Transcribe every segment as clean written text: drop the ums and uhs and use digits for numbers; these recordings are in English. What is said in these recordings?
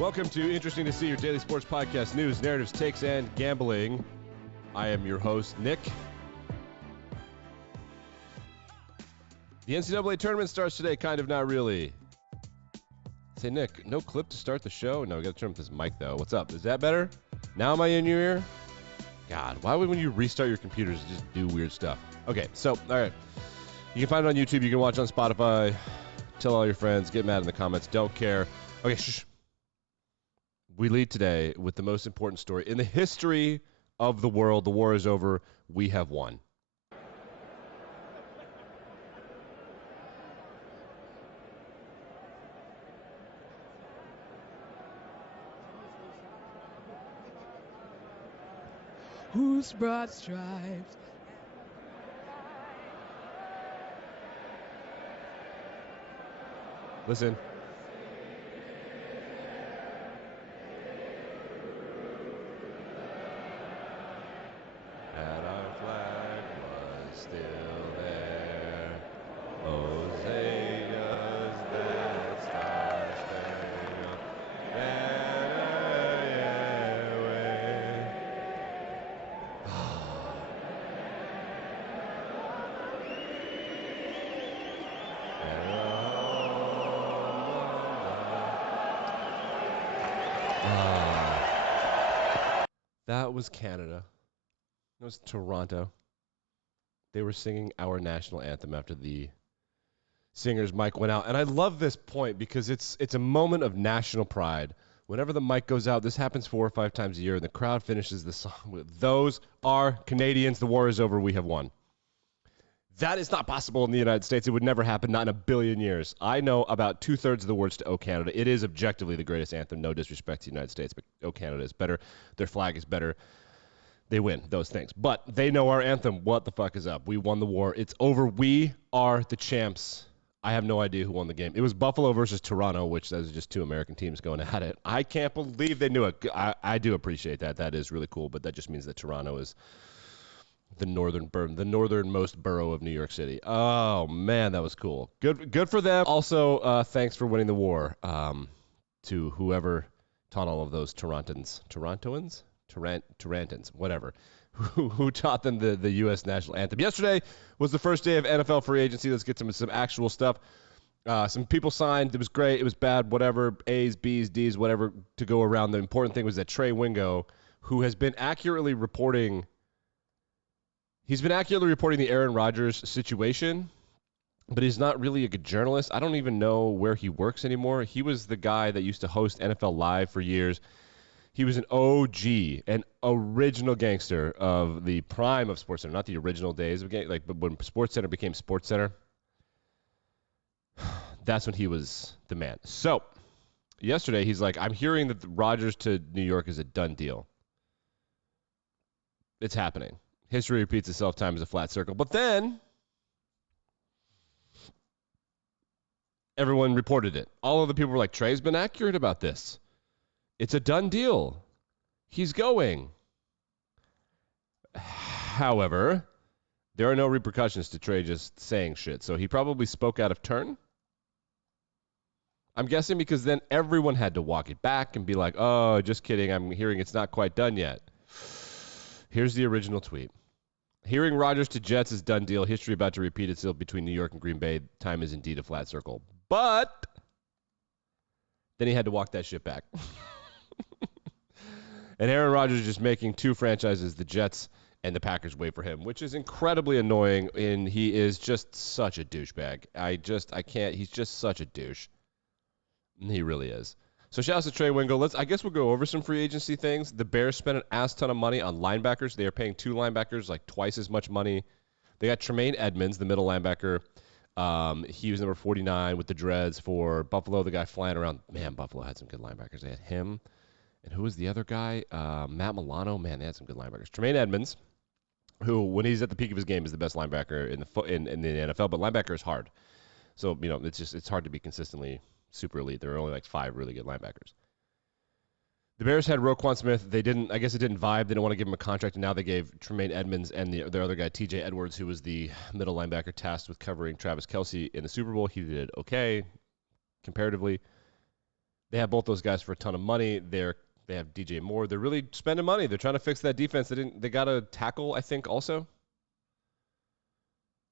Welcome to Interesting to See, your daily sports podcast, news, narratives, takes, and gambling. I am your host, Nick. The NCAA tournament starts today, kind of, not really. Say, Nick, no clip to start the show? No, we got to turn up this mic, though. What's up? Is that better? Now am I in your ear? God, why would when you restart your computers just do weird stuff? Okay, so, all right. You can find it on YouTube. You can watch it on Spotify. Tell all your friends. Get mad in the comments. Don't care. Okay, shh. We lead today with the most important story in the history of the world. The war is over. We have won. Whose broad stripes? Listen. And our flag was still there. Hosanna's that star-spangled banner, That was Canada. It was Toronto. They were singing our national anthem after the singer's mic went out. And I love this point because it's a moment of national pride. Whenever the mic goes out, this happens 4 or 5 times a year, and the crowd finishes the song with, "Those are Canadians. The war is over. We have won." That is not possible in the United States. It would never happen, not in a billion years. I know about 2/3 of the words to "O Canada." It is objectively the greatest anthem. No disrespect to the United States, but "O Canada" is better. Their flag is better. They win those things. But they know our anthem. What the fuck is up? We won the war. It's over. We are the champs. I have no idea who won the game. It was Buffalo versus Toronto, which those are just 2 American teams going at it. I can't believe they knew it. I do appreciate that. That is really cool, but that just means that Toronto is the northernmost borough of New York City. Oh, man, that was cool. Good for them. Also, thanks for winning the war to whoever taught all of those Torontans, whatever, who taught them the U.S. national anthem. Yesterday was the first day of NFL free agency. Let's get to some actual stuff. Some people signed. It was great. It was bad. Whatever. A's, B's, D's, whatever to go around. The important thing was that Trey Wingo, who has been accurately reporting the Aaron Rodgers situation, but he's not really a good journalist. I don't even know where he works anymore. He was the guy that used to host NFL Live for years. He was an OG, an original gangster of the prime of SportsCenter, not the original days of but when SportsCenter became SportsCenter, that's when he was the man. So yesterday he's like, I'm hearing that Rodgers to New York is a done deal. It's happening. History repeats itself. Time is a flat circle. But then everyone reported it. All of the people were like, Trey's been accurate about this. It's a done deal. He's going. However, there are no repercussions to Trey just saying shit. So he probably spoke out of turn. I'm guessing because then everyone had to walk it back and be like, oh, just kidding. I'm hearing it's not quite done yet. Here's the original tweet. Hearing Rodgers to Jets is done deal. History about to repeat itself between New York and Green Bay. Time is indeed a flat circle. But then he had to walk that shit back. And Aaron Rodgers is just making 2 franchises, the Jets and the Packers, wait for him, which is incredibly annoying, and he is just such a douchebag. I can't, he's just such a douche. He really is. So shout out to Trey Wingo. I guess we'll go over some free agency things. The Bears spent an ass ton of money on linebackers. They are paying 2 linebackers like twice as much money. They got Tremaine Edmonds, the middle linebacker. He was number 49 with the dreads for Buffalo. The guy flying around. Man, Buffalo had some good linebackers. They had him. And who was the other guy? Matt Milano. Man, they had some good linebackers. Tremaine Edmonds, who, when he's at the peak of his game, is the best linebacker in the NFL. But linebacker is hard. So, it's hard to be consistently super elite. There are only like 5 really good linebackers. The Bears had Roquan Smith. I guess it didn't vibe. They didn't want to give him a contract, and now they gave Tremaine Edmonds and their other guy, TJ Edwards, who was the middle linebacker tasked with covering Travis Kelce in the Super Bowl. He did okay, comparatively. They have both those guys for a ton of money. They have DJ Moore. They're really spending money. They're trying to fix that defense. They got a tackle, I think, also.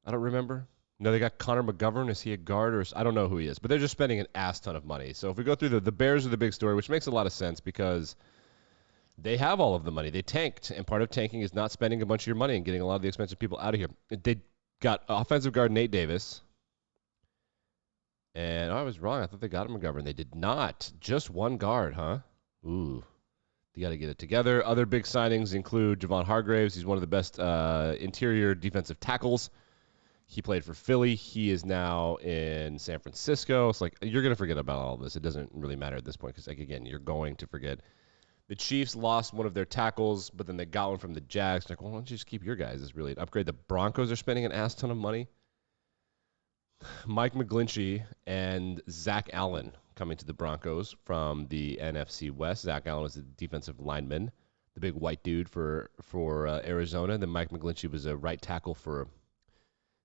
I don't remember. No, they got Connor McGovern. Is he a guard or I don't know who he is, but they're just spending an ass ton of money. So if we go through the Bears are the big story, which makes a lot of sense because they have all of the money. They tanked, and part of tanking is not spending a bunch of your money and getting a lot of the expensive people out of here. They got offensive guard Nate Davis. And I was wrong. I thought they got him McGovern. They did not. Just one guard, huh? Ooh. You got to get it together. Other big signings include Javon Hargraves. He's one of the best interior defensive tackles. He played for Philly. He is now in San Francisco. It's like you're going to forget about all of this. It doesn't really matter at this point because, like, again, you're going to forget. The Chiefs lost one of their tackles, but then they got one from the Jags. Like, well, why don't you just keep your guys? It's really an upgrade. The Broncos are spending an ass ton of money. Mike McGlinchey and Zach Allen coming to the Broncos from the NFC West. Zach Allen was a defensive lineman, the big white dude for Arizona. Then Mike McGlinchey was a right tackle for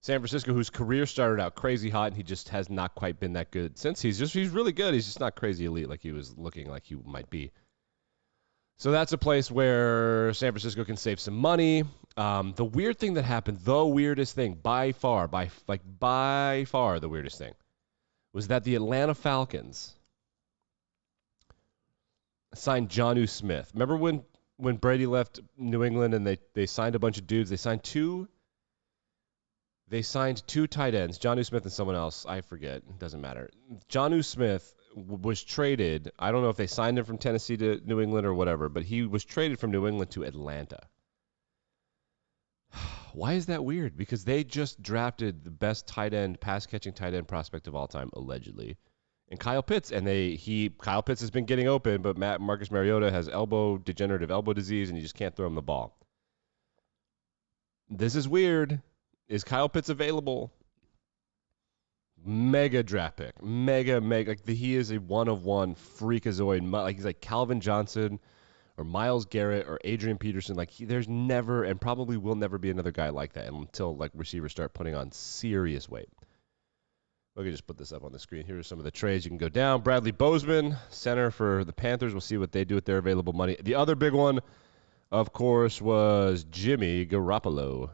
San Francisco, whose career started out crazy hot, and he just has not quite been that good since. He's really good. He's just not crazy elite like he was looking like he might be. So that's a place where San Francisco can save some money. The weird thing that happened, the weirdest thing by far the weirdest thing, was that the Atlanta Falcons signed Jonnu Smith. Remember when Brady left New England and they signed a bunch of dudes? They signed two tight ends, Jonnu Smith and someone else. I forget. It doesn't matter. Jonnu Smith was traded. I don't know if they signed him from Tennessee to New England or whatever, but he was traded from New England to Atlanta. Why is that weird? Because they just drafted the best pass-catching tight end prospect of all time, allegedly, and Kyle Pitts. And Kyle Pitts has been getting open, but Marcus Mariota has degenerative elbow disease, and you just can't throw him the ball. This is weird. Is Kyle Pitts available? Mega draft pick. Mega. Like he is a one-of-one freakazoid. Like he's like Calvin Johnson or Myles Garrett or Adrian Peterson. Like there's never and probably will never be another guy like that until like receivers start putting on serious weight. We can just put this up on the screen. Here are some of the trades you can go down. Bradley Bozeman, center for the Panthers. We'll see what they do with their available money. The other big one, of course, was Jimmy Garoppolo.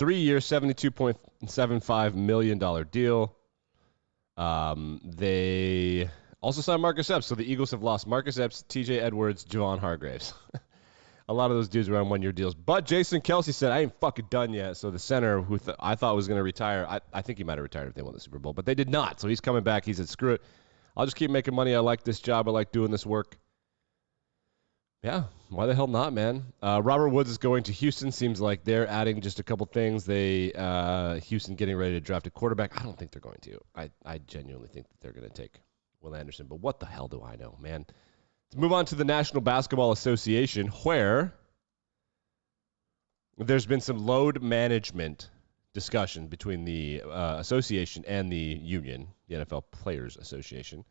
3-year, $72.75 million deal. They also signed Marcus Epps, so the Eagles have lost Marcus Epps, TJ Edwards, Javon Hargraves. A lot of those dudes were on one-year deals. But Jason Kelce said, I ain't fucking done yet. So the center, who I thought was going to retire, I think he might have retired if they won the Super Bowl, but they did not. So he's coming back. He said, screw it. I'll just keep making money. I like this job. I like doing this work. Yeah, why the hell not, man? Robert Woods is going to Houston. Seems like they're adding just a couple things. Houston getting ready to draft a quarterback. I don't think they're going to. I genuinely think that they're going to take Will Anderson. But what the hell do I know, man? Let's move on to the National Basketball Association, where there's been some load management discussion between the association and the union, the NFL Players Association,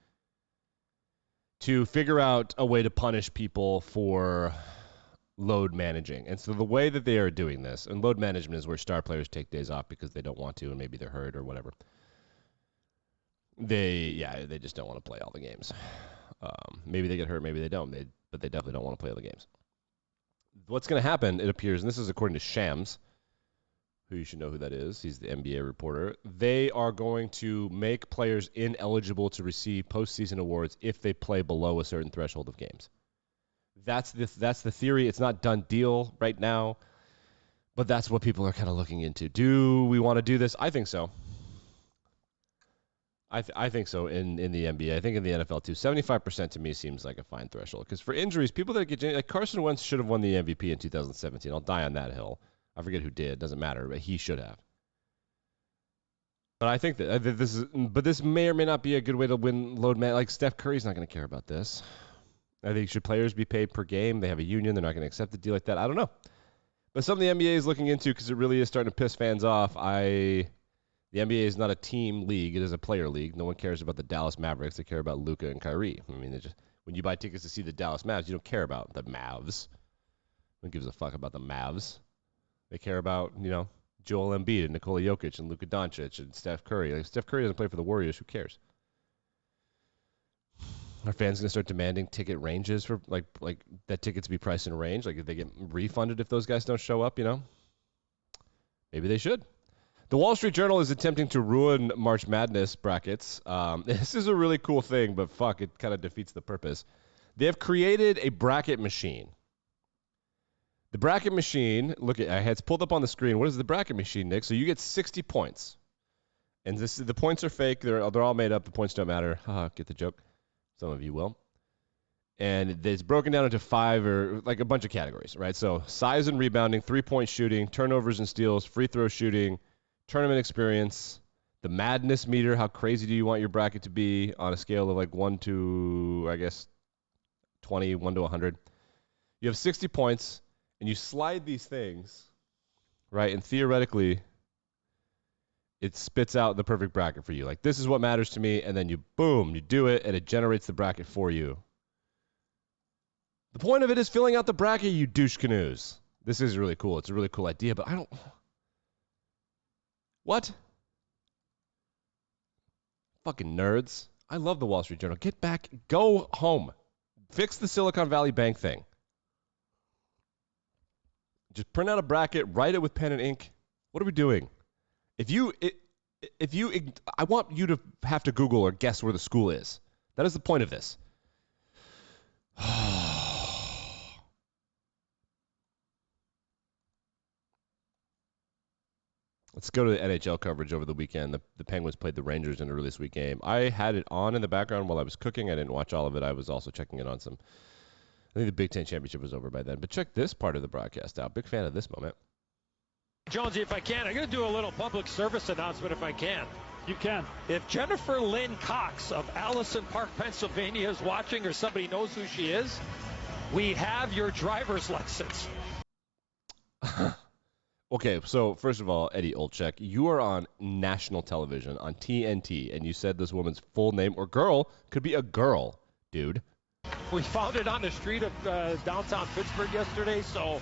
to figure out a way to punish people for load managing. And so the way that they are doing this, and load management is where star players take days off because they don't want to and maybe they're hurt or whatever. They just don't want to play all the games. Maybe they get hurt, maybe they don't, but they definitely don't want to play all the games. What's going to happen, it appears, and this is according to Shams, who you should know who that is. He's the NBA reporter. They are going to make players ineligible to receive postseason awards if they play below a certain threshold of games. That's the theory. It's not done deal right now, but that's what people are kind of looking into. Do we want to do this? I think so. I think so in the NBA. I think in the NFL too. 75% to me seems like a fine threshold. Because for injuries, people that get like Carson Wentz should have won the MVP in 2017. I'll die on that hill. I forget who did. Doesn't matter, but he should have. But I think that this may or may not be a good way to win load man. Like Steph Curry's not going to care about this. I think should players be paid per game? They have a union. They're not going to accept a deal like that. I don't know. But something the NBA is looking into because it really is starting to piss fans off. The NBA is not a team league. It is a player league. No one cares about the Dallas Mavericks. They care about Luka and Kyrie. I mean, when you buy tickets to see the Dallas Mavs, you don't care about the Mavs. No one gives a fuck about the Mavs. They care about, Joel Embiid and Nikola Jokic and Luka Doncic and Steph Curry. Like, Steph Curry doesn't play for the Warriors. Who cares? Are fans going to start demanding ticket ranges for like that tickets be priced in range? Like if they get refunded if those guys don't show up, Maybe they should. The Wall Street Journal is attempting to ruin March Madness brackets. This is a really cool thing, but fuck, it kind of defeats the purpose. They have created a bracket machine. The bracket machine, I had it pulled up on the screen. What is the bracket machine, Nick? So you get 60 points. And the points are fake. They're all made up. The points don't matter. Haha, get the joke. Some of you will. And it's broken down into 5 or like a bunch of categories, right? So size and rebounding, 3-point shooting, turnovers and steals, free throw shooting, tournament experience, the madness meter. How crazy do you want your bracket to be on a scale of like 1 to, I guess, 20, 1 to 100? You have 60 points, and you slide these things, right? And theoretically, it spits out the perfect bracket for you. Like, this is what matters to me, and then you do it, and it generates the bracket for you. The point of it is filling out the bracket, you douche canoes. This is really cool. It's a really cool idea, but I don't... What? Fucking nerds. I love the Wall Street Journal. Get back. Go home. Fix the Silicon Valley Bank thing. Just print out a bracket, write it with pen and ink. What are we doing? I want you to have to Google or guess where the school is. That is the point of this. Let's go to the NHL coverage over the weekend. The Penguins played the Rangers in a really sweet game. I had it on in the background while I was cooking. I didn't watch all of it. I was also checking it on some. I think the Big Ten Championship was over by then. But check this part of the broadcast out. Big fan of this moment. Jonesy, if I can, I'm going to do a little public service announcement if I can. You can. If Jennifer Lynn Cox of Allison Park, Pennsylvania is watching, or somebody knows who she is, we have your driver's license. Okay, so first of all, Eddie Olczyk, you are on national television on TNT, and you said this woman's full name or girl could be a girl, dude. We found it on the street of downtown Pittsburgh yesterday, so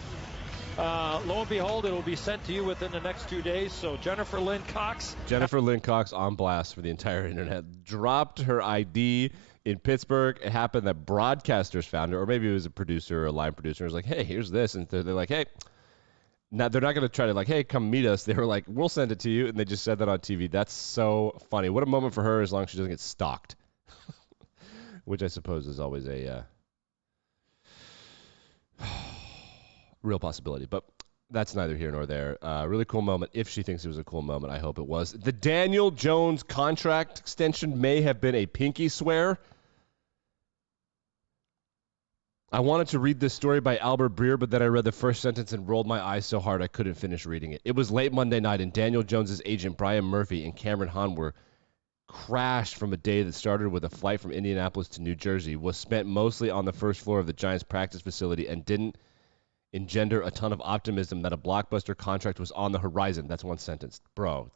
lo and behold, it will be sent to you within the next 2 days. So Jennifer Lynn Cox. Jennifer Lynn Cox on blast for the entire internet. Dropped her ID in Pittsburgh. It happened that broadcasters found her, or maybe it was a producer or a line producer. It was like, hey, here's this. And they're like, hey. Now, they're not going to try to like, hey, come meet us. They were like, we'll send it to you. And they just said that on TV. That's so funny. What a moment for her as long as she doesn't get stalked. Which I suppose is always a real possibility. But that's neither here nor there. Really cool moment. If she thinks it was a cool moment, I hope it was. The Daniel Jones contract extension may have been a pinky swear. I wanted to read this story by Albert Breer, but then I read the first sentence and rolled my eyes so hard I couldn't finish reading it. It was late Monday night, and Daniel Jones' agent, Brian Murphy, and Cameron Hahn were crashed from a day that started with a flight from Indianapolis to New Jersey, was spent mostly on the first floor of the Giants practice facility, and didn't engender a ton of optimism that a blockbuster contract was on the horizon. That's one sentence. Bro,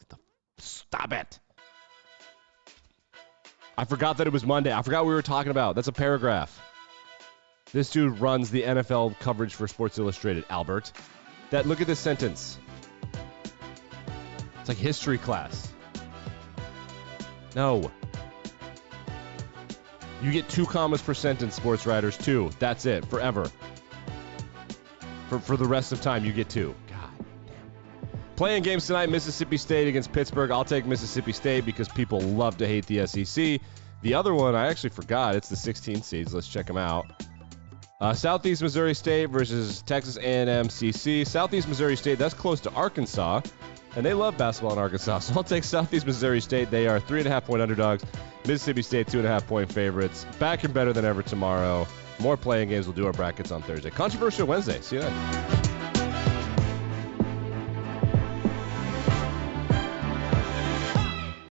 stop it. I forgot that it was Monday. I forgot what we were talking about. That's a paragraph. This dude runs the NFL coverage for Sports Illustrated, Albert. Look at this sentence. It's like history class. No. You get 2 commas per sentence, sports writers. 2. That's it. Forever. For the rest of time, you get 2. God damn. Playing games tonight, Mississippi State against Pittsburgh. I'll take Mississippi State because people love to hate the SEC. The other one, I actually forgot. It's the 16 seeds. Let's check them out. Southeast Missouri State versus Texas A&M CC. Southeast Missouri State, that's close to Arkansas, and they love basketball in Arkansas, so I'll take Southeast Missouri State. They are 3.5-point underdogs. Mississippi State, 2.5-point favorites. Back and better than ever tomorrow. More playing games. We'll do our brackets on Thursday. Controversial Wednesday. See you then.